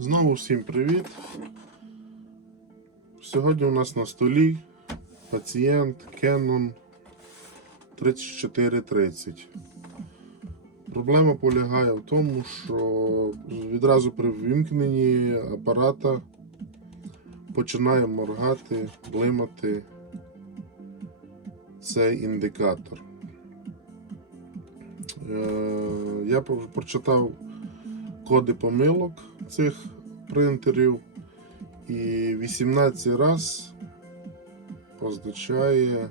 Знову всім привіт. Сьогодні у нас на столі пацієнт Canon 3430. Проблема полягає в тому, що відразу при вимкненні апарата починає моргати, блимати цей індикатор. Е, Я прочитав коди помилок цих принтерів і 18 раз означає,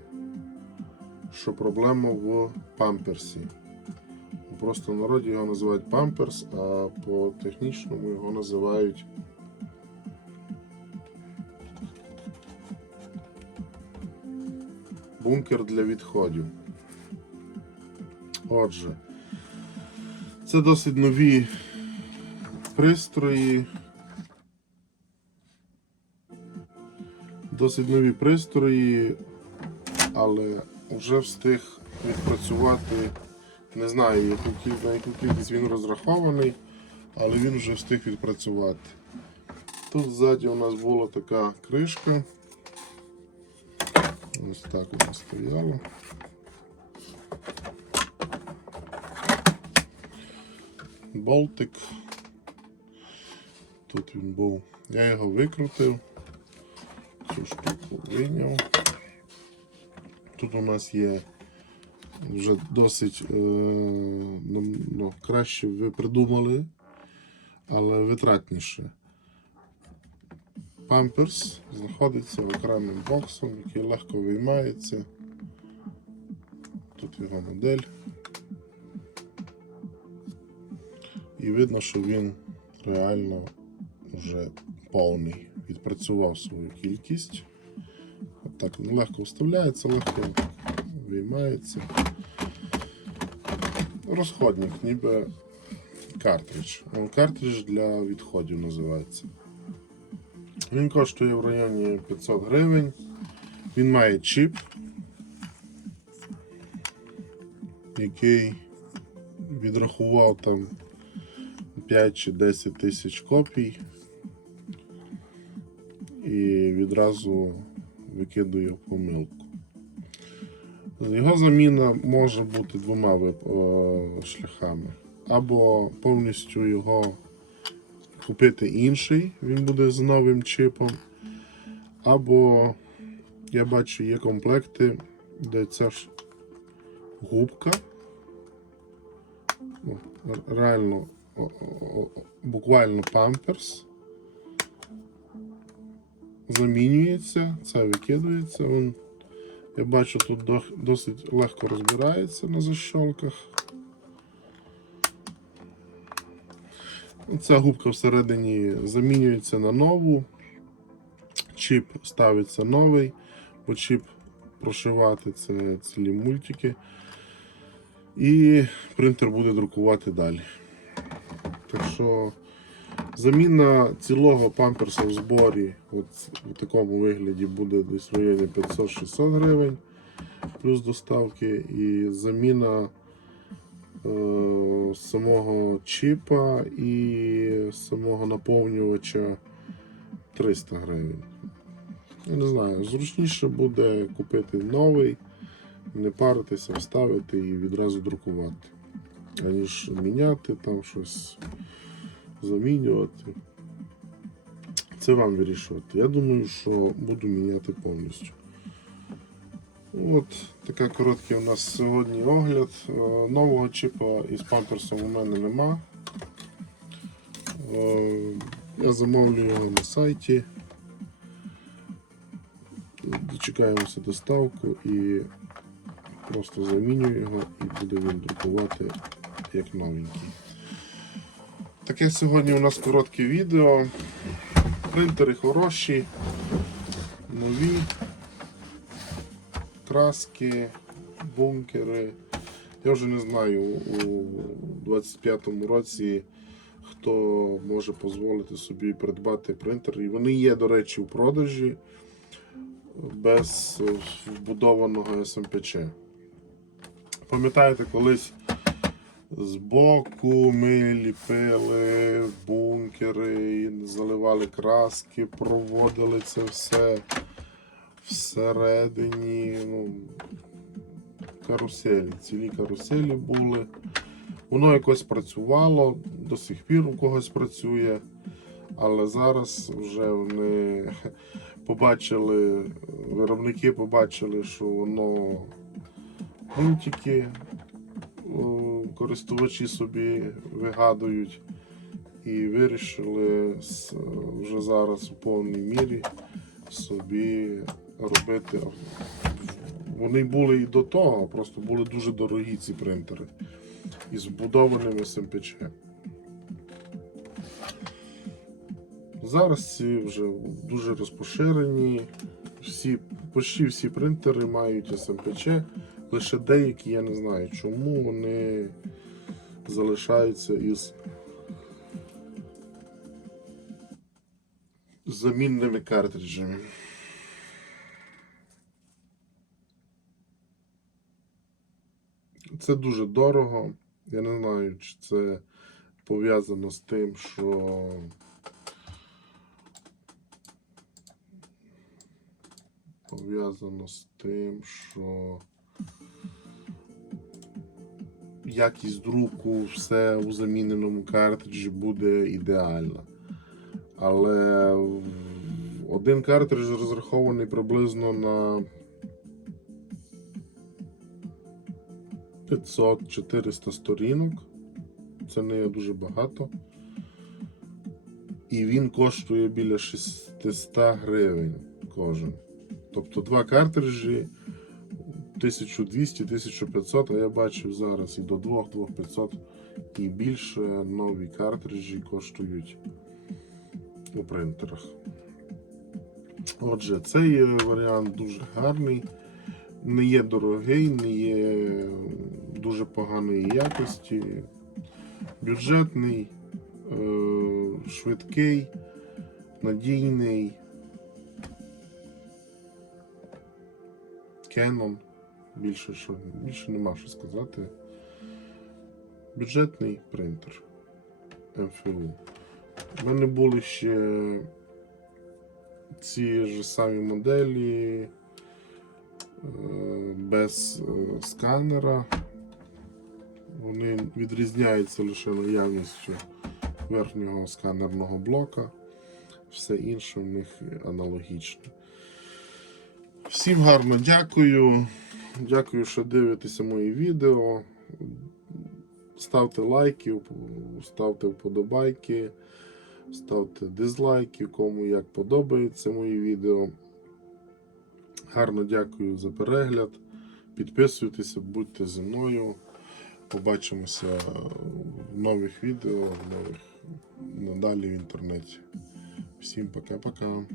що проблема в памперсі. Просто в народі його називають памперс, а по технічному його називають бункер для відходів. Отже, це досить нові пристрої. Досить нові пристрої, але вже встиг відпрацювати. Не знаю, на яку кількість він розрахований, але він вже встиг відпрацювати. Тут ззаді у нас була така кришка. Ось так вона стояла. Болтик. Тут він був. Я його викрутив. Цю штуку вийняв. Тут у нас є вже досить е, ну, ну, краще ви придумали, але витратніше. Памперс знаходиться окремим боксом, який легко виймається. Тут його модель. І видно, що він реально вже повний. Відпрацював свою кількість. Так легко вставляється, легко виймається. Розходник, ніби картридж. Картридж для відходів називається. Він коштує в районі 500 гривень. Він має чіп, який відрахував там 5 чи 10 тисяч копій і відразу викидує помилку. Його заміна може бути двома е, шляхами. Або повністю його купити інший, він буде з новим чипом. Або я бачу, є комплекти, де ця ж губка. Реально, буквально памперс. Замінюється, це викидується. Він, я бачу, тут досить легко розбирається на защолках. Ця губка всередині замінюється на нову. Чіп ставиться новий, бо чіп прошивати це цілі мультики. І принтер буде друкувати далі. Так що заміна цілого памперса в зборі от в такому вигляді буде десь в районі 500-600 гривень плюс доставки. І заміна е, самого чіпа і самого наповнювача 300 гривень. Я не знаю, зручніше буде купити новий, не паритися, вставити і відразу друкувати, аніж міняти там щось, замінювати. Це вам вирішувати. Я думаю, що буду міняти повністю. От така короткий у нас сьогодні огляд. Е, Нового чіпа із памперсом у мене нема. Е, Я замовлю його на сайті. Дочекаємося доставку і просто заміню його і буде він друкувати як новенький. Таке сьогодні у нас коротке відео. Принтери хороші, нові краски, бункери. Я вже не знаю у 25-му році, хто може дозволити собі придбати принтер. І вони є, до речі, у продажі без вбудованого СМПЧ. Пам'ятаєте, колись Збоку ми ліпили бункер. стікери, заливали краски, проводили це все всередині. Ну, каруселі, цілі каруселі були. Воно якось працювало, до сих пір у когось працює, але зараз вже вони побачили, виробники побачили, що воно мультики о, користувачі собі вигадують і вирішили вже зараз у повній мірі собі робити. Вони були і до того, просто були дуже дорогі ці принтери із вбудованим СМПЧ. Зараз ці вже дуже розпоширені. Всі, почти всі принтери мають СМПЧ, лише деякі я не знаю, чому вони залишаються із замінними картриджами. Це дуже дорого. Я не знаю, чи це пов'язано з тим, що пов'язано з тим, що якість друку все у заміненому картриджі буде ідеальна. Але один картридж розрахований приблизно на 500-400 сторінок. Це не є дуже багато. І він коштує біля 600 гривень кожен. Тобто два картриджі 1200-1500, а я бачив зараз і до 2-2500 і більше нові картриджі коштують у принтерах. Отже, цей варіант дуже гарний, не є дорогий, не є дуже поганої якості, бюджетний, е, швидкий, надійний. Canon. Більше що більше нема що сказати. Бюджетний принтер МФУ. У мене були ще ці ж самі моделі е, без е, сканера. Вони відрізняються лише наявністю верхнього сканерного блока. Все інше в них аналогічне. Всім гарно дякую. Дякую, що дивитеся мої відео. Ставте лайки, ставте вподобайки, ставте дизлайки, кому як подобається мої відео. Гарно дякую за перегляд. Підписуйтеся, будьте зі мною. Побачимося в нових відео, в нових надалі в інтернеті. Всім пока-пока.